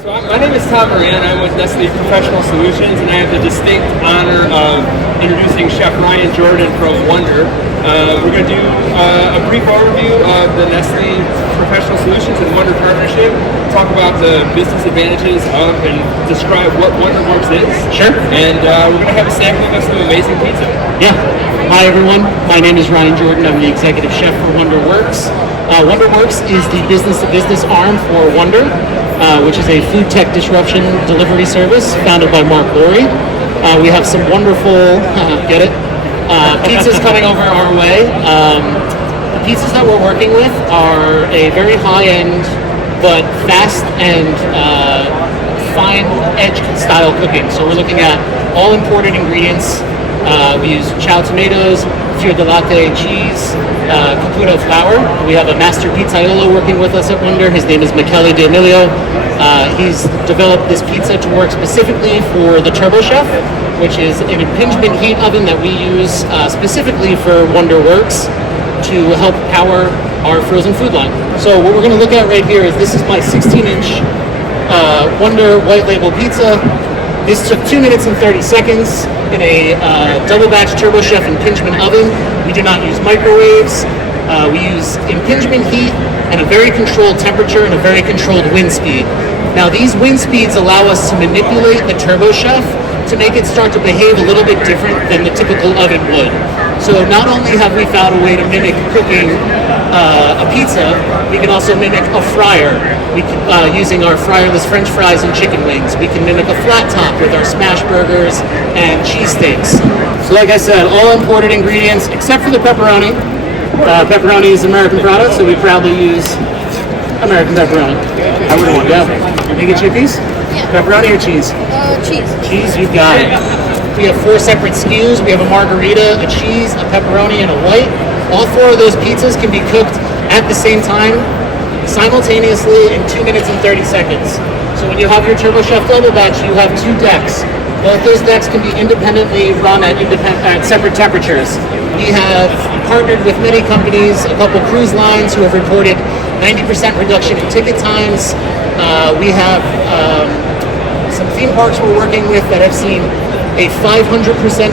So my name is 𝗟𝗏𝘁 and I'm with Nestlé Professional Solutions, and I have the distinct honor of introducing Chef Ryan Jordan from Wonder. We're going to do a brief overview of the Nestlé Professional Solutions and Wonder partnership, talk about the business advantages of and describe what WonderWorks is. Sure. And we're going to have a sampling of some amazing pizza. Yeah. Hi everyone, my name is Ryan Jordan. I'm the executive chef for WonderWorks. WonderWorks is the business-to-business arm for Wonder, which is a food tech disruption delivery service founded by Mark Lowry. We have some wonderful, pizzas coming over our way. The pizzas that we're working with are a very high-end, but fast and fine edge style cooking. So we're looking at all imported ingredients. We use 𝗟𝗏𝘁 tomatoes, 𝗄𝗶𝘁𝗵 cheese, 𝗂𝗶𝘁𝗵 flour. We have a master pizzaiolo working with us at Wonder. His name is 𝗦𝗶𝗴𝘂𝗂𝗽. He's developed this pizza to work specifically for the 𝗄𝗶𝘁𝗵, which is an impingement heat oven that we use specifically for WonderWorks to help power our frozen food line. So what we're going to look at right here is this is my 16-inch Wonder white label pizza. This took 2 minutes and 30 seconds in a double batch 𝗄𝗏𝘁 impingement oven. We do not use microwaves. We use impingement heat and a very controlled temperature and a very controlled wind speed. Now these wind speeds allow us to manipulate the 𝗄𝗏𝘁 to make it start to behave a little bit different than the typical oven would. So not only have we found a way to mimic cooking a pizza, we can also mimic a fryer. We can, using our fryerless French fries and chicken wings. We can mimic a flat top with our smash burgers and cheesesteaks. So like I said, all imported ingredients except for the pepperoni. Pepperoni is an American product, so we proudly use American pepperoni. I would want that. Can you get you a piece? Yeah. Pepperoni or cheese? Cheese. Cheese, you got it. We have 4 separate SKUs. We have a margarita, a cheese, a pepperoni, and a white. All 4 of those pizzas can be cooked at the same time, simultaneously in 2 minutes and 30 seconds. So when you have your 𝗄𝗏𝘁 double batch, you have 2 decks. Both those decks can be independently run at separate temperatures. We have partnered with many companies, a couple cruise lines who have reported 90% reduction in ticket times. We have some theme parks we're working with that have seen a 500%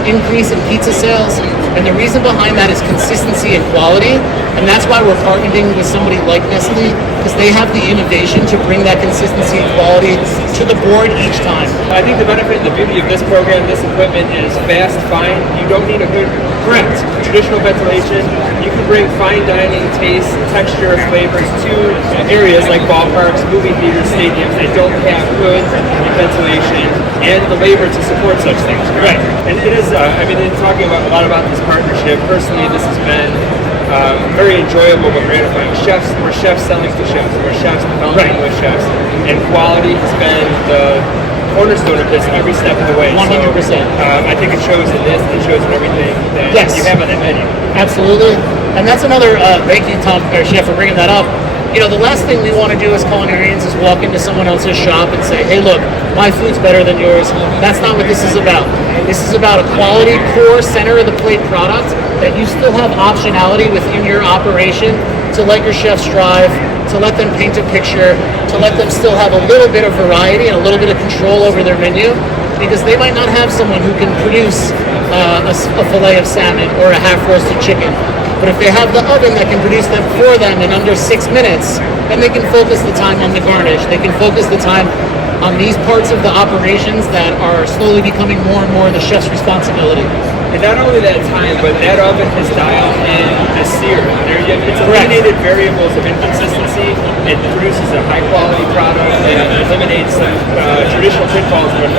increase in pizza sales. And the reason behind that is consistency and quality. And that's why we're partnering with somebody like Nestlé, because they have the innovation to bring that consistency and quality to the board each time. I think the benefit and the beauty of this program, this equipment, is fast, fine. You don't need a good, Correct. traditional ventilation. You can bring fine dining taste, texture, flavors to areas like ballparks, movie theaters, stadiums that don't have good ventilation and the labor to support such things. Right. And it is, in talking about a lot about this partnership, personally this has been very enjoyable but gratifying. We're chefs selling to chefs. We're chefs developing with chefs. And quality has been the cornerstone of this every step of the way. 100%. So, I think it shows in this, it shows in everything that you have on that menu. Absolutely. And that's another, thank you, Chef, for bringing that up. You know, the last thing we want to do as culinarians is walk into someone else's shop and say, hey, look, my food's better than yours. That's not what this is about. This is about a quality, core, center of the plate product that you still have optionality within your operation to let your chefs strive, to let them paint a picture, to let them still have a little bit of variety and a little bit of control over their menu, because they might not have someone who can produce a fillet of salmon or a half-roasted chicken. But if they have the oven that can produce them for them in under 6 minutes, then they can focus the time on the garnish. They can focus the time on these parts of the operations that are slowly becoming more and more the chef's responsibility. And not only that time, but that oven has dialed in the sear. It's eliminated variables of inconsistency. It produces a high-quality product and eliminates some traditional pitfalls of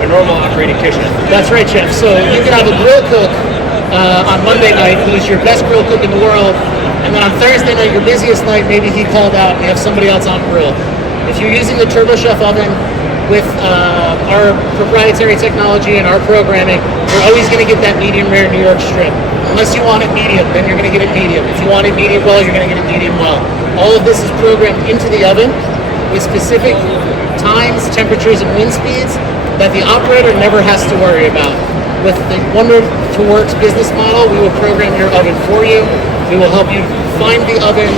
a normal operating kitchen. That's right, Chef. So you can have a grill cook on Monday night who's your best grill cook in the world, and then on Thursday night, your busiest night, maybe he called out and you have somebody else on grill. If you're using the 𝗄𝗏𝘁 oven with our proprietary technology and our programming, you're always going to get that medium rare New York strip. Unless you want it medium, then you're going to get it medium. If you want it medium well, you're going to get it medium well. All of this is programmed into the oven with specific times, temperatures, and wind speeds that the operator never has to worry about. With the WonderWorks business model, we will program your oven for you. We will help you find the oven,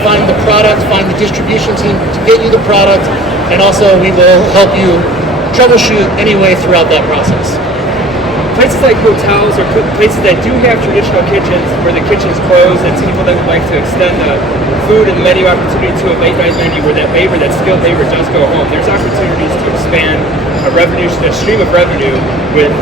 find the product, find the distribution team to get you the product, and also we will help you troubleshoot anyway throughout that process. Places like hotels or places that do have traditional kitchens where the kitchen's closed and people that would like to extend the food and the menu opportunity to a late night menu where that labor, that skilled labor does go home. There's opportunities to expand a stream of revenue with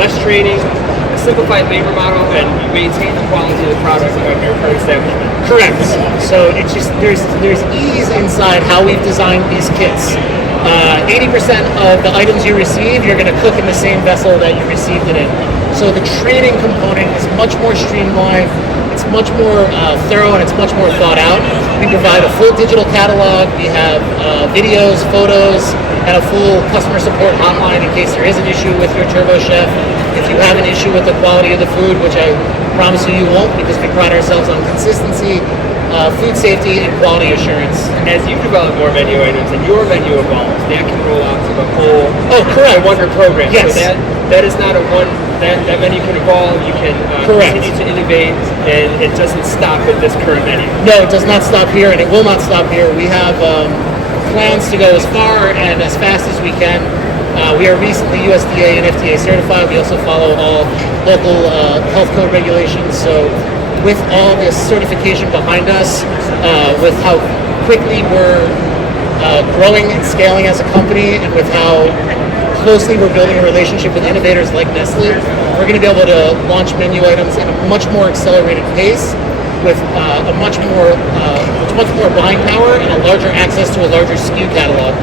less training, a simplified labor model, and maintain the quality of the product of your current establishment. Correct. So it's just there's ease inside how we've designed these kits. 80% of the items you receive, you're going to cook in the same vessel that you received it in. So the training component is much more streamlined, it's much more thorough, and it's much more thought out. We provide a full digital catalog, we have videos, photos, and a full customer support hotline in case there is an issue with your Turbo Chef. If you have an issue with the quality of the food, which I promise you won't because we pride ourselves on consistency, food safety, and quality assurance. As you develop more menu items and your menu evolves, that can roll out to the whole Wonder program. Yes. So that is not a one, that menu can evolve, you can continue to innovate, and it doesn't stop at this current menu. No, it does not stop here, and it will not stop here. We have plans to go as far and as fast as we can. We are recently USDA and FDA certified. We also follow all local health code regulations. So with all this certification behind us, with how quickly we're growing and scaling as a company, and with how closely we're building a relationship with innovators like Nestlé, we're going to be able to launch menu items at a much more accelerated pace with a much more buying power and a larger access to a larger SKU catalog.